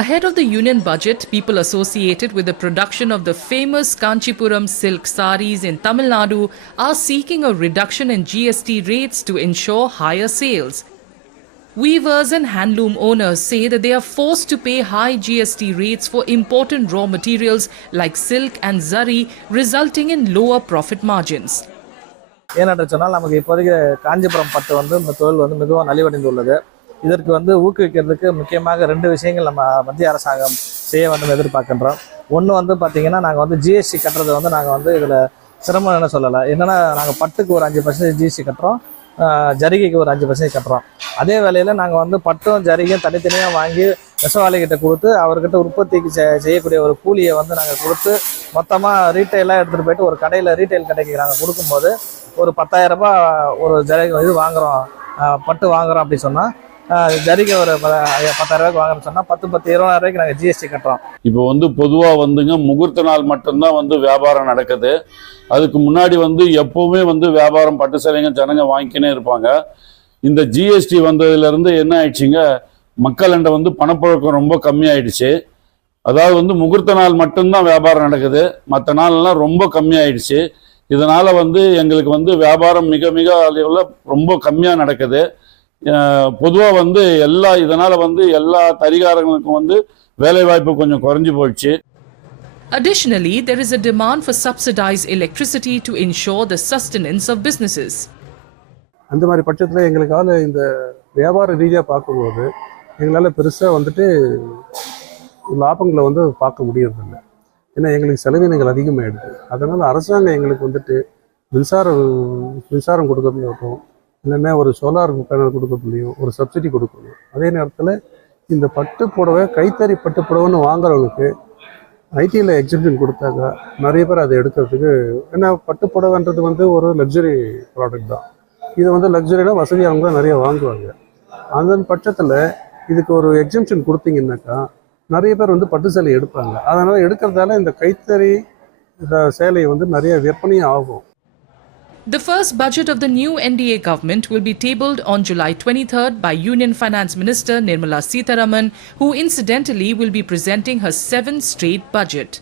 Ahead of the union budget, people associated with the production of the famous Kanchipuram silk saris in Tamil Nadu are seeking a reduction in GST rates to ensure higher sales. Weavers and handloom owners say that they are forced to pay high GST rates for important raw materials like silk and zari, resulting in lower profit margins. ஏனென்று சொன்னால் நமக்கு இப்போதைக்கு காஞ்சிபுரம் பட்டு இந்த தொழில் மிகவும் நலிவடைந்துள்ளது. இதற்கு ஊக்குவிக்கிறதுக்கு முக்கியமாக 2 விஷயங்கள் நம்ம மத்திய அரசாங்கம் செய்ய எதிர்பார்க்கின்றோம். ஒன்று பார்த்தீங்கன்னா நாங்கள் ஜிஎஸ்டி கட்டுறது நாங்கள் இதில் சிரமம் என்ன சொல்லலை. என்னென்னா நாங்கள் பட்டுக்கு ஒரு 5% ஜிஎஸ்டி கட்டுறோம், ஜரிகைக்கு ஒரு 5% கட்டுறோம். அதே வேளையில் நாங்கள் பட்டும் ஜரிகையும் தனித்தனியாக வாங்கி நெசவாளிகிட்ட கொடுத்து அவர்கிட்ட உற்பத்திக்கு செய்யக்கூடிய ஒரு கூலியை நாங்கள் கொடுத்து மொத்தமாக ரீட்டைலாக எடுத்துகிட்டு போயிட்டு ஒரு கடையில் ரீட்டைல் கடைக்கு நாங்கள் கொடுக்கும்போது ஒரு 10,000 ரூபாய் ஒரு ஜரிகை இது வாங்குகிறோம், பட்டு வாங்குகிறோம் அப்படி சொன்னால் ஜரிகை ஒரு 10,000 ரூபாய்க்கு வாங்குறோம்னு சொன்னால் 20,000 ரூபாய்க்கு நாங்கள் ஜிஎஸ்டி கட்டுறோம். இப்போ பொதுவாக முகூர்த்த நாள் மட்டும்தான் வியாபாரம் நடக்குது. அதுக்கு முன்னாடி எப்பவுமே வியாபாரம் பட்டு சேலைங்க ஜனங்க வாங்கிக்கினே இருப்பாங்க. இந்த ஜிஎஸ்டி வந்ததுலேருந்து என்ன ஆயிடுச்சுங்க, மக்கள்கிட்ட பணப்புழக்கம் ரொம்ப கம்மியாயிடுச்சு. அதாவது முகூர்த்த நாள் மட்டும்தான் வியாபாரம் நடக்குது, மற்ற நாள்லாம் ரொம்ப கம்மியாயிடுச்சு. இதனால எங்களுக்கு வியாபாரம் மிக மிக அளவில் ரொம்ப கம்மியாக நடக்குது. பொதுவாக இதனால எல்லா தரிகாரங்களுக்கும் வேலை வாய்ப்பு கொஞ்சம் குறைஞ்சு போயிடுச்சு. Additionally, there is a demand for subsidized electricity to ensure the sustenance of businesses. அந்த மாதிரி பட்சத்தில் எங்களுக்கால இந்த வியாபார ரீதியாக பார்க்கும்போது எங்களால் பெருசாக லாபங்களை பார்க்க முடியறதில்லை. ஏன்னா எங்களுக்கு செலவினங்கள் அதிகமாகிடுது. அதனால் அரசாங்கம் எங்களுக்கு மின்சாரம் கொடுக்கறதுலையும் இல்லைன்னா ஒரு சோலார் பேனல் கொடுக்கறதுலையும் ஒரு சப்சிடி கொடுக்கணும். அதே நேரத்தில் இந்த பட்டு புடவை கைத்தறி பட்டு புடவைன்னு வாங்குறவங்களுக்கு ஐடியில் எக்ஸிபிஷன் கொடுத்தாங்க நிறைய பேர் அதை எடுக்கிறதுக்கு. ஏன்னா பட்டு புடவைன்றது ஒரு லக்ஸரி ப்ராடக்ட் தான். இது லக்ஸரினா வசதியானவங்க தான் நிறைய வாங்குவாங்க. அந்த பட்சத்தில் இதுக்கு ஒரு எக்ஸிபிஷன் கொடுத்தீங்கன்னாக்கா நிறைய பேர் பட்டு சேலை எடுப்பாங்க. அதனால் எடுக்கிறதால இந்த கைத்தறி சேலை நிறைய விற்பனையும் ஆகும். The first budget of the new NDA government will be tabled on July 23rd by Union Finance Minister Nirmala Sitharaman, who incidentally will be presenting her 7th straight budget.